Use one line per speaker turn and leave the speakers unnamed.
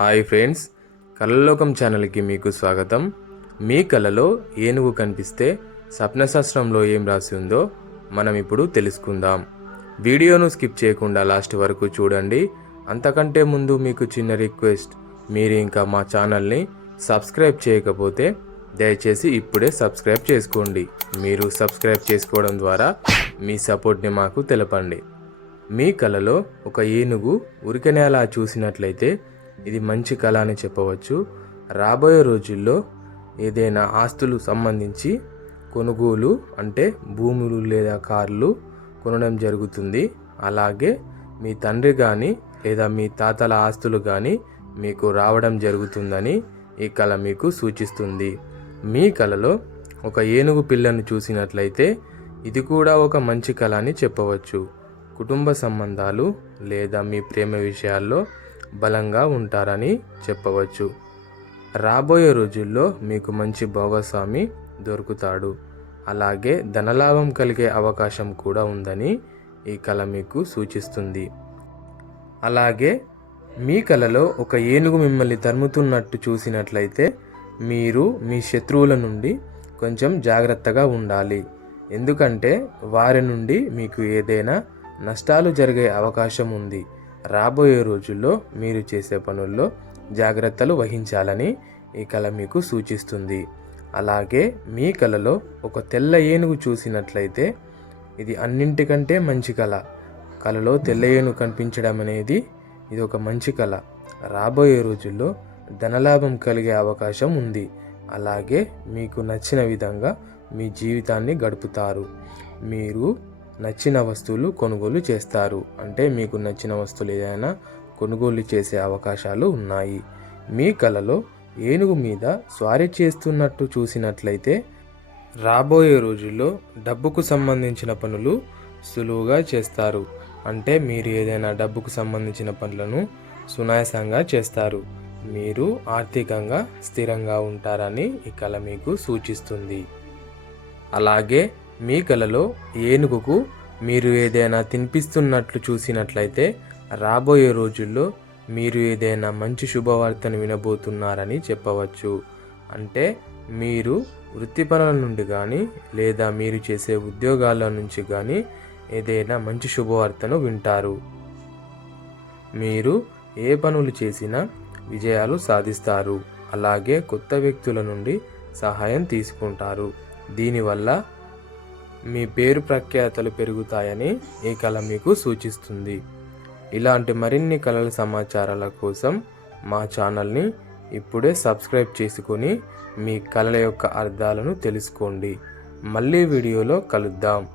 Hi friends కళలోకం ఛానల్కి మీకు స్వాగతం. మీ కలలో ఏనుగు కనిపిస్తే స్వప్నశాస్త్రంలో ఏం రాసి ఉందో మనం ఇప్పుడు తెలుసుకుందాం. వీడియోను స్కిప్ చేయకుండా లాస్ట్ వరకు చూడండి. అంతకంటే ముందు మీకు చిన్న రిక్వెస్ట్ మీరు ఇంకా మా ఛానల్ని సబ్స్క్రైబ్ చేయకపోతే దయచేసి ఇప్పుడే సబ్స్క్రైబ్ చేసుకోండి. మీరు సబ్స్క్రైబ్ చేసుకోవడం ద్వారా మీ సపోర్ట్ని మాకు తెలపండి. మీ కలలో ఒక ఏనుగు ఉరికనే అలా చూసినట్లయితే ఇది మంచి కళ అని చెప్పవచ్చు. రాబోయే రోజుల్లో ఏదైనా ఆస్తులు సంబంధించి కొనుగోలు అంటే భూములు లేదా కార్లు కొనడం జరుగుతుంది. అలాగే మీ తండ్రి కానీ లేదా మీ తాతల ఆస్తులు కానీ మీకు రావడం జరుగుతుందని ఈ కళ మీకు సూచిస్తుంది. మీ కళలో ఒక ఏనుగు పిల్లను చూసినట్లయితే ఇది కూడా ఒక మంచి కళ అని చెప్పవచ్చు. కుటుంబ సంబంధాలు లేదా మీ ప్రేమ విషయాల్లో బలంగా ఉంటారని చెప్పవచ్చు. రాబోయే రోజుల్లో మీకు మంచి భాగస్వామి దొరుకుతాడు. అలాగే ధనలాభం కలిగే అవకాశం కూడా ఉందని ఈ కళ మీకు సూచిస్తుంది. అలాగే మీ కలలో ఒక ఏనుగు మిమ్మల్ని తరుముతున్నట్టు చూసినట్లయితే మీరు మీ శత్రువుల నుండి కొంచెం జాగ్రత్తగా ఉండాలి. ఎందుకంటే వారి నుండి మీకు ఏదైనా నష్టాలు జరిగే అవకాశం ఉంది. రాబోయే రోజుల్లో మీరు చేసే పనుల్లో జాగ్రత్తలు వహించాలని ఈ కళ మీకు సూచిస్తుంది. అలాగే మీ కళలో ఒక తెల్ల ఏనుగు చూసినట్లయితే ఇది అన్నింటికంటే మంచి కళ. కళలో తెల్ల ఏనుగు కనిపించడం అనేది ఇది ఒక మంచి కళ. రాబోయే రోజుల్లో ధనలాభం కలిగే అవకాశం ఉంది. అలాగే మీకు నచ్చిన విధంగా మీ జీవితాన్ని గడుపుతారు. మీరు నచ్చిన వస్తువులు కొనుగోలు చేస్తారు. అంటే మీకు నచ్చిన వస్తువులు ఏదైనా కొనుగోలు చేసే అవకాశాలు ఉన్నాయి. మీ కలలో ఏనుగు మీద స్వారీ చేస్తున్నట్టు చూసినట్లయితే రాబోయే రోజుల్లో డబ్బుకు సంబంధించిన పనులు సులువుగా చేస్తారు. అంటే మీరు ఏదైనా డబ్బుకు సంబంధించిన పనులను సునాయాసంగా చేస్తారు. మీరు ఆర్థికంగా స్థిరంగా ఉంటారని ఈ కళ మీకు సూచిస్తుంది. అలాగే మీ కలలో ఏనుగుకు మీరు ఏదైనా తినిపిస్తున్నట్లు చూసినట్లయితే రాబోయే రోజుల్లో మీరు ఏదైనా మంచి శుభవార్తను వినబోతున్నారని చెప్పవచ్చు. అంటే మీరు వృత్తిపరుల నుండి కానీ లేదా మీరు చేసే ఉద్యోగాల నుంచి కానీ ఏదైనా మంచి శుభవార్తను వింటారు. మీరు ఏ పనులు చేసినా విజయాలు సాధిస్తారు. అలాగే కొత్త వ్యక్తుల నుండి సహాయం తీసుకుంటారు. దీనివల్ల మీ పేరు ప్రఖ్యాతలు పెరుగుతాయని ఈ కళ మీకు సూచిస్తుంది. ఇలాంటి మరిన్ని కళల సమాచారాల కోసం మా ఛానల్ని ఇప్పుడే సబ్స్క్రైబ్ చేసుకొని మీ కళల యొక్క అర్థాలను తెలుసుకోండి. మళ్ళీ వీడియోలో కలుద్దాం.